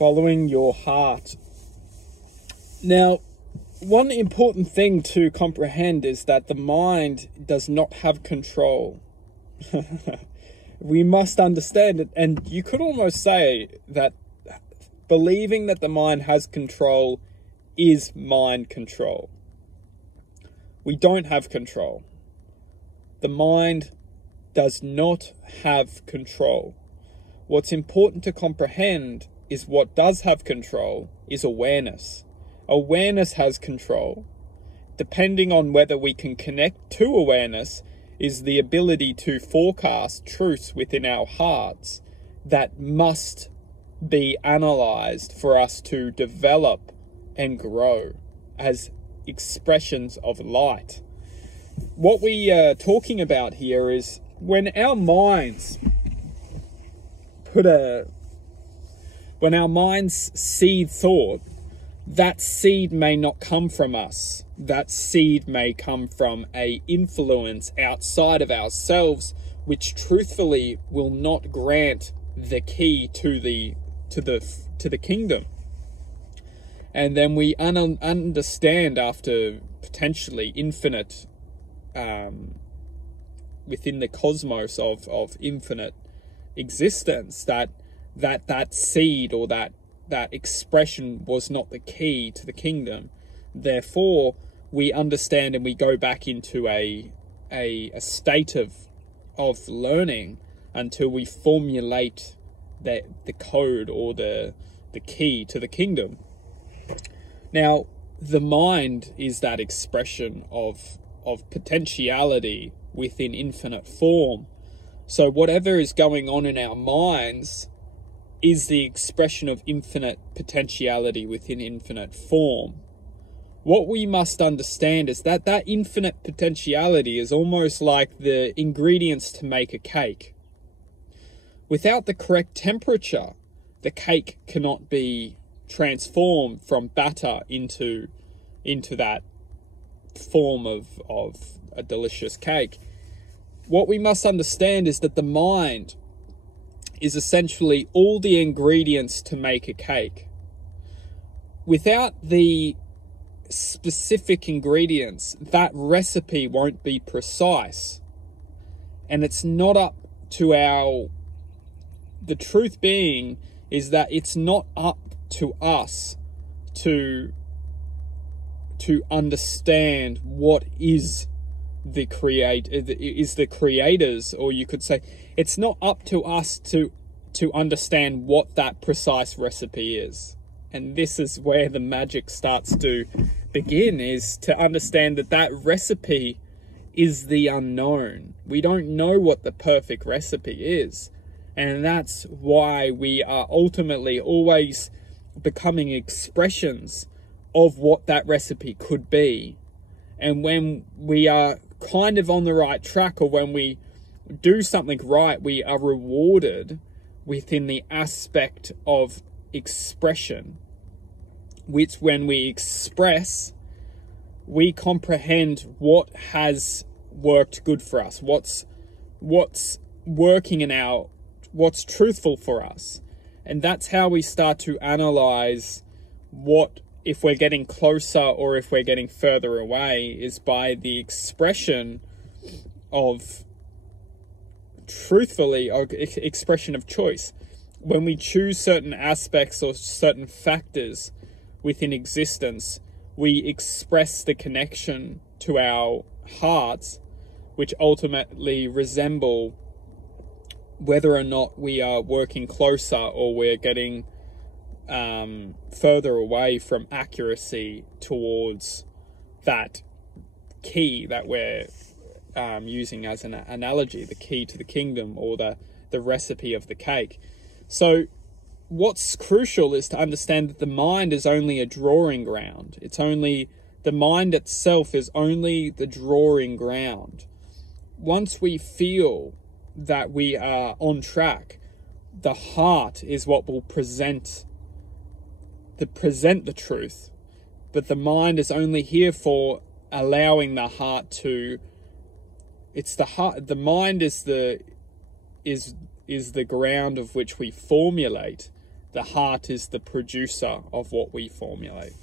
following your heart. Now, one important thing to comprehend is that the mind does not have control. We must understand it, and you could almost say that believing that the mind has control is mind control. We don't have control. The mind does not have control. What's important to comprehend is what does have control is awareness. Awareness has control. Depending on whether we can connect to awareness is the ability to forecast truths within our hearts that must be analyzed for us to develop and grow as expressions of light. What we are talking about here is when our minds seed thought, that seed may not come from us. That seed may come from a influence outside of ourselves, which truthfully will not grant the key to the kingdom. And then we understand after potentially infinite, within the cosmos of infinite existence, that seed or that expression was not the key to the kingdom. Therefore, we understand and we go back into a state of learning until we formulate the code or the key to the kingdom. Now, the mind is that expression of potentiality within infinite form. So whatever is going on in our minds is the expression of infinite potentiality within infinite form. What we must understand is that infinite potentiality is almost like the ingredients to make a cake. Without the correct temperature, the cake cannot be transformed from batter into that form of a delicious cake. What we must understand is that the mind is essentially all the ingredients to make a cake. Without the specific ingredients, that recipe won't be precise. And it's not up to the truth being is that it's not up to us to understand what is the creators, or you could say it's not up to us to understand what that precise recipe is. And this is where the magic starts to begin, is to understand that recipe is the unknown. We don't know what the perfect recipe is. And that's why we are ultimately always becoming expressions of what that recipe could be. And when we are kind of on the right track, or when we do something right, we are rewarded within the aspect of expression, which when we express, we comprehend what has worked good for us, what's working in what's truthful for us. And that's how we start to analyze if we're getting closer or if we're getting further away, is by the expression of expression of choice. When we choose certain aspects or certain factors within existence, we express the connection to our hearts, which ultimately resemble whether or not we are working closer or we're getting further away from accuracy towards that key that we're using as an analogy, the key to the kingdom, or the recipe of the cake. So what's crucial is to understand that the mind is only a drawing ground. The mind itself is only the drawing ground. Once we feel that we are on track, the heart is what will present the truth, but the mind is only here for allowing the heart to. It's the heart. The mind is the ground of which we formulate the heart is the producer of what we formulate.